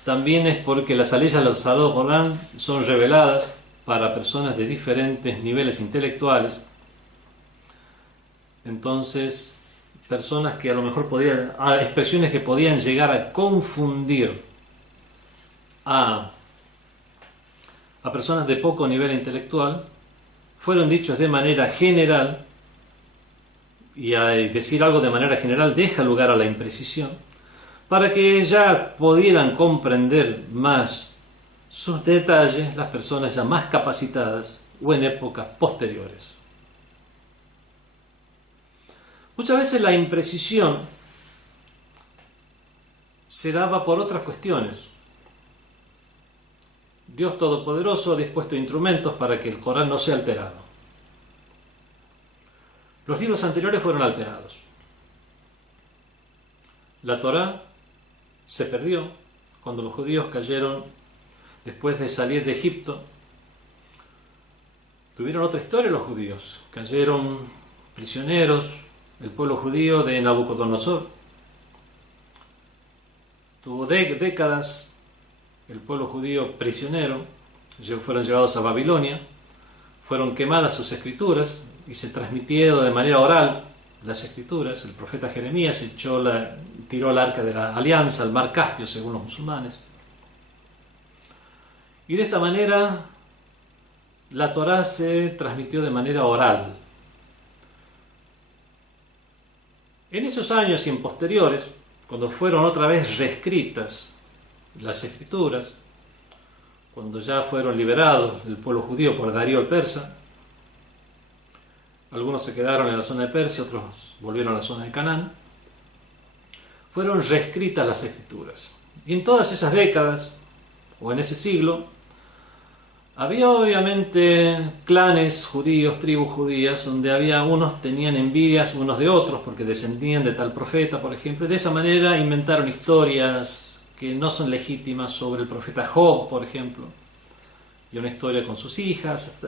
También es porque las leyes del Sagrado Corán son reveladas para personas de diferentes niveles intelectuales. Entonces, personas que a lo mejor expresiones que podían llegar a confundir a personas de poco nivel intelectual, fueron dichos de manera general, y al decir algo de manera general deja lugar a la imprecisión, para que ya pudieran comprender más sus detalles las personas ya más capacitadas o en épocas posteriores. Muchas veces la imprecisión se daba por otras cuestiones. Dios Todopoderoso ha dispuesto instrumentos para que el Corán no sea alterado. Los libros anteriores fueron alterados. La Torá se perdió cuando los judíos cayeron después de salir de Egipto. Tuvieron otra historia los judíos. Cayeron prisioneros, el pueblo judío de Nabucodonosor. Tuvo décadas el pueblo judío prisionero, fueron llevados a Babilonia, fueron quemadas sus escrituras y se transmitieron de manera oral las escrituras. El profeta Jeremías tiró el arca de la alianza al mar Caspio, según los musulmanes. Y de esta manera la Torá se transmitió de manera oral. En esos años y en posteriores, cuando fueron otra vez reescritas las escrituras, cuando ya fueron liberados el pueblo judío por Darío el persa, algunos se quedaron en la zona de Persia, otros volvieron a la zona de Canaán, fueron reescritas las escrituras. Y en todas esas décadas, o en ese siglo, había obviamente clanes judíos, tribus judías, donde había unos tenían envidias unos de otros porque descendían de tal profeta, por ejemplo. De esa manera inventaron historias que no son legítimas sobre el profeta Job, por ejemplo, y una historia con sus hijas.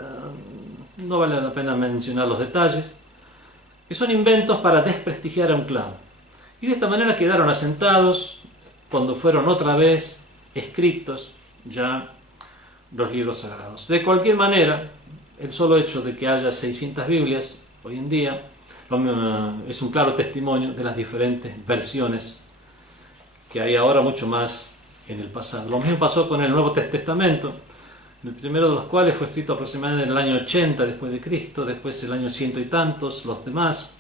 No vale la pena mencionar los detalles, que son inventos para desprestigiar a un clan. Y de esta manera quedaron asentados cuando fueron otra vez escritos ya los libros sagrados. De cualquier manera, el solo hecho de que haya 600 Biblias hoy en día es un claro testimonio de las diferentes versiones que hay ahora, mucho más en el pasado. Lo mismo pasó con el Nuevo Testamento, el primero de los cuales fue escrito aproximadamente en el año 80 después de Cristo, después el año 100 y tantos, los demás,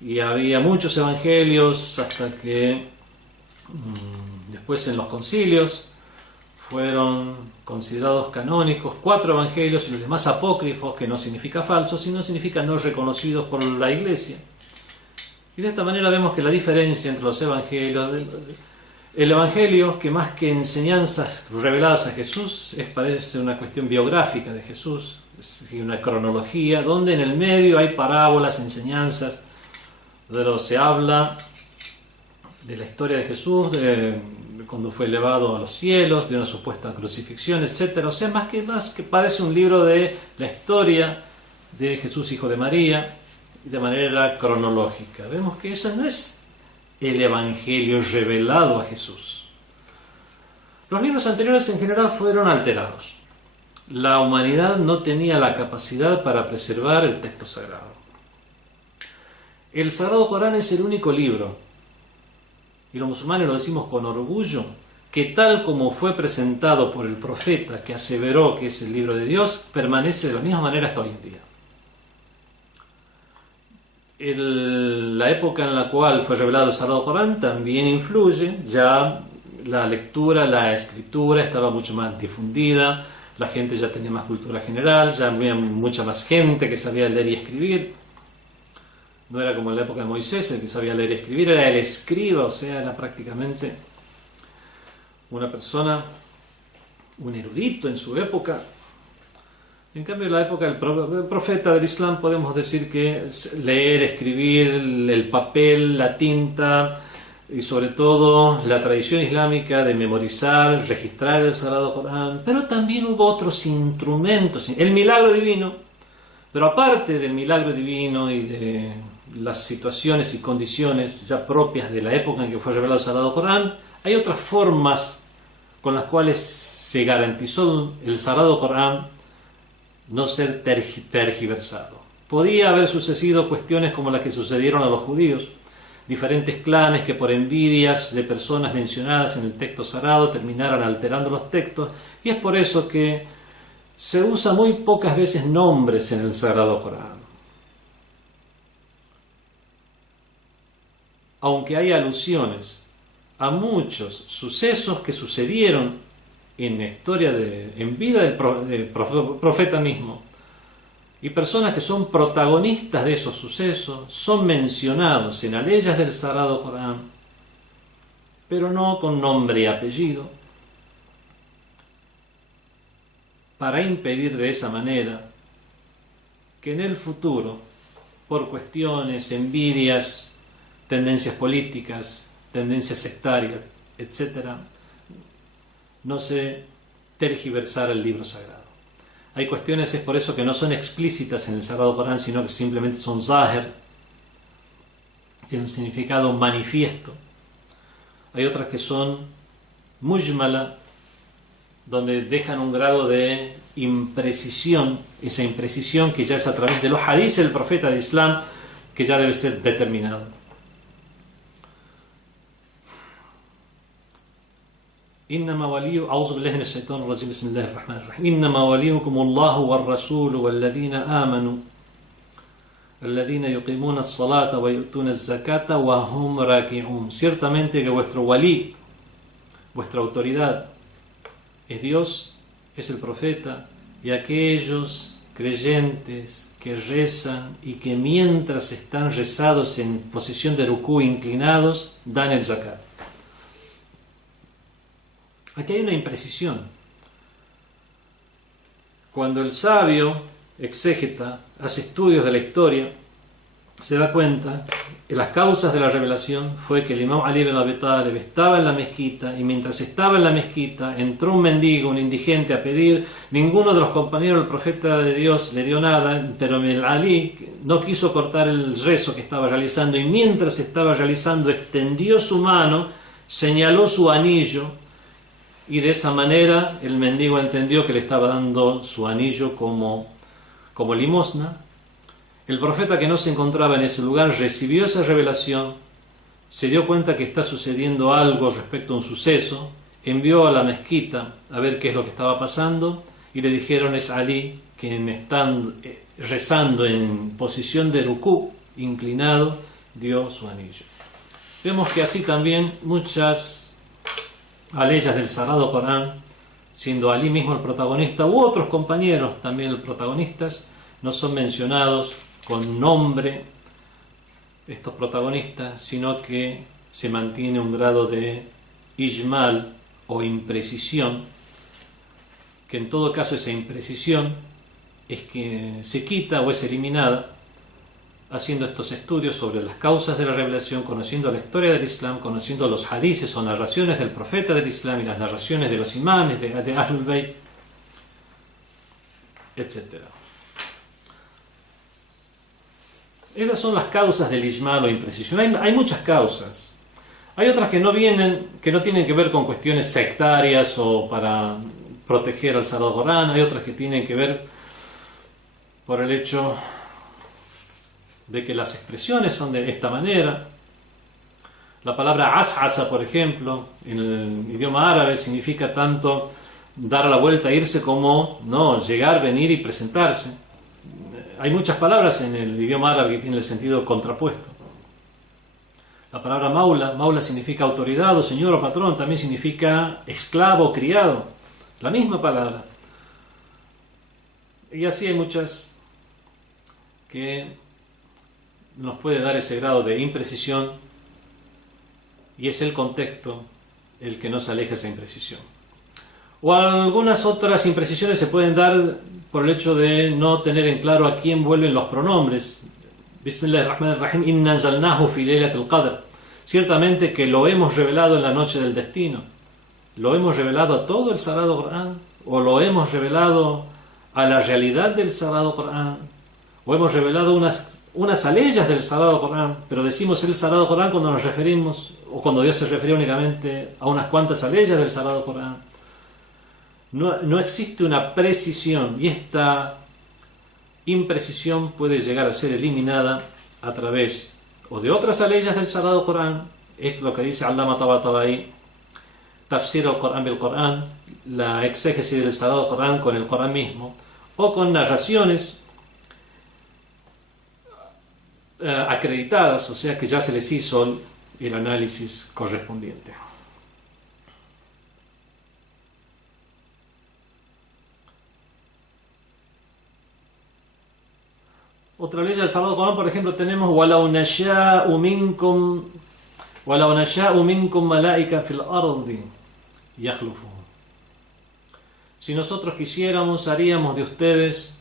y había muchos evangelios hasta que después en los concilios fueron considerados canónicos 4 evangelios y los demás apócrifos, que no significa falsos, sino significa no reconocidos por la Iglesia. Y de esta manera vemos que la diferencia entre los evangelios, el evangelio, que más que enseñanzas reveladas a Jesús, parece una cuestión biográfica de Jesús, es una cronología, donde en el medio hay parábolas, enseñanzas, se habla de la historia de Jesús, de cuando fue elevado a los cielos, de una supuesta crucifixión, etc. O sea, más que parece un libro de la historia de Jesús, hijo de María, de manera cronológica. Vemos que ese no es el evangelio revelado a Jesús. Los libros anteriores en general fueron alterados. La humanidad no tenía la capacidad para preservar el texto sagrado. El Sagrado Corán es el único libro, y los musulmanes lo decimos con orgullo, que tal como fue presentado por el profeta que aseveró que es el libro de Dios, permanece de la misma manera hasta hoy en día. La época en la cual fue revelado el Sagrado Corán también influye. Ya la lectura, la escritura estaba mucho más difundida, la gente ya tenía más cultura general, ya había mucha más gente que sabía leer y escribir. No era como en la época de Moisés, el que sabía leer y escribir, era el escriba, o sea, era prácticamente una persona, un erudito en su época. En cambio, en la época del profeta del Islam podemos decir que leer, escribir, el papel, la tinta y sobre todo la tradición islámica de memorizar, registrar el Sagrado Corán, pero también hubo otros instrumentos, el milagro divino, pero aparte del milagro divino y de las situaciones y condiciones ya propias de la época en que fue revelado el Sagrado Corán, hay otras formas con las cuales se garantizó el Sagrado Corán no ser tergiversado. Podía haber sucedido cuestiones como las que sucedieron a los judíos, diferentes clanes que por envidias de personas mencionadas en el texto sagrado terminaran alterando los textos, y es por eso que se usa muy pocas veces nombres en el Sagrado Corán. Aunque hay alusiones a muchos sucesos que sucedieron en la historia en vida del profeta mismo, y personas que son protagonistas de esos sucesos son mencionados en aleyas del Sagrado Corán, pero no con nombre y apellido, para impedir de esa manera que en el futuro, por cuestiones, envidias, tendencias políticas, tendencias sectarias, etc., no se tergiversara el libro sagrado. Hay cuestiones, es por eso que no son explícitas en el Sagrado Corán, sino que simplemente son zahir, tienen un significado manifiesto. Hay otras que son mujmala, donde dejan un grado de imprecisión, esa imprecisión que ya es a través de los hadís del profeta del Islam, que ya debe ser determinado. إنما ولي أعوذ بالله من الشيطان الرجيم بسم الله الرحمن الرحيم إنما وليكم الله والرسول والذين آمنوا الذين يقيمون الصلاة ويؤتون الزكاة وهم راكعون. Ciertamente que vuestro walí, vuestra autoridad, es Dios, es el profeta y aquellos creyentes que rezan y que mientras están rezados en posición de rukú inclinados dan el zakat. Aquí hay una imprecisión. Cuando el sabio exégeta hace estudios de la historia, se da cuenta que las causas de la revelación fue que el imam Ali ibn Abi Talib estaba en la mezquita y mientras estaba en la mezquita entró un mendigo, un indigente a pedir. Ninguno de los compañeros del profeta de Dios le dio nada, pero el Ali no quiso cortar el rezo que estaba realizando y mientras estaba realizando extendió su mano, señaló su anillo y de esa manera el mendigo entendió que le estaba dando su anillo como limosna. El profeta, que no se encontraba en ese lugar, recibió esa revelación, se dio cuenta que está sucediendo algo respecto a un suceso, envió a la mezquita a ver qué es lo que estaba pasando y le dijeron: es Ali quien está rezando en posición de rukú, inclinado, dio su anillo. Vemos que así también muchas aleyas del Sagrado Corán, siendo Ali mismo el protagonista u otros compañeros también los protagonistas, no son mencionados con nombre estos protagonistas, sino que se mantiene un grado de ijmal o imprecisión, que en todo caso esa imprecisión es que se quita o es eliminada haciendo estos estudios sobre las causas de la revelación, conociendo la historia del Islam, conociendo los hadices o narraciones del profeta del Islam y las narraciones de los imanes de Ahlul Bayt, etc. Esas son las causas del ijmal o imprecisión. Hay muchas causas. Hay otras que no tienen que ver con cuestiones sectarias o para proteger al Sagrado Corán. Hay otras que tienen que ver por el hecho de que las expresiones son de esta manera. La palabra as'asa, por ejemplo, en el idioma árabe significa tanto dar la vuelta e irse como llegar, venir y presentarse. Hay muchas palabras en el idioma árabe que tienen el sentido contrapuesto. La palabra maula significa autoridad o señor o patrón, también significa esclavo o criado. La misma palabra. Y así hay muchas que nos puede dar ese grado de imprecisión y es el contexto el que nos aleja esa imprecisión. O algunas otras imprecisiones se pueden dar por el hecho de no tener en claro a quién vuelven los pronombres. Bismillahirrahmanirrahim, inna anzalnahu fi laylatil qadr. Ciertamente que lo hemos revelado en la noche del destino. ¿Lo hemos revelado a todo el Sagrado Corán? ¿O lo hemos revelado a la realidad del Sagrado Corán? ¿O hemos revelado unas aleyas del Sagrado Corán? Pero decimos el Sagrado Corán cuando nos referimos, o cuando Dios se refiere únicamente a unas cuantas aleyas del Sagrado Corán. No existe una precisión y esta imprecisión puede llegar a ser eliminada a través o de otras aleyas del Sagrado Corán, es lo que dice Allama Tabatabai, Tafsir al-Corán bil Corán, la exégesis del Sagrado Corán con el Corán mismo, o con narraciones acreditadas, o sea que ya se les hizo el análisis correspondiente. Otra ley del Sagrado Corán, por ejemplo, tenemos وَلَوْ نَشَاءُ مِنْكُمْ مَلَائِكَ فِي الْأَرْضِ يَخْلُفُونَ. Si nosotros quisiéramos, haríamos de ustedes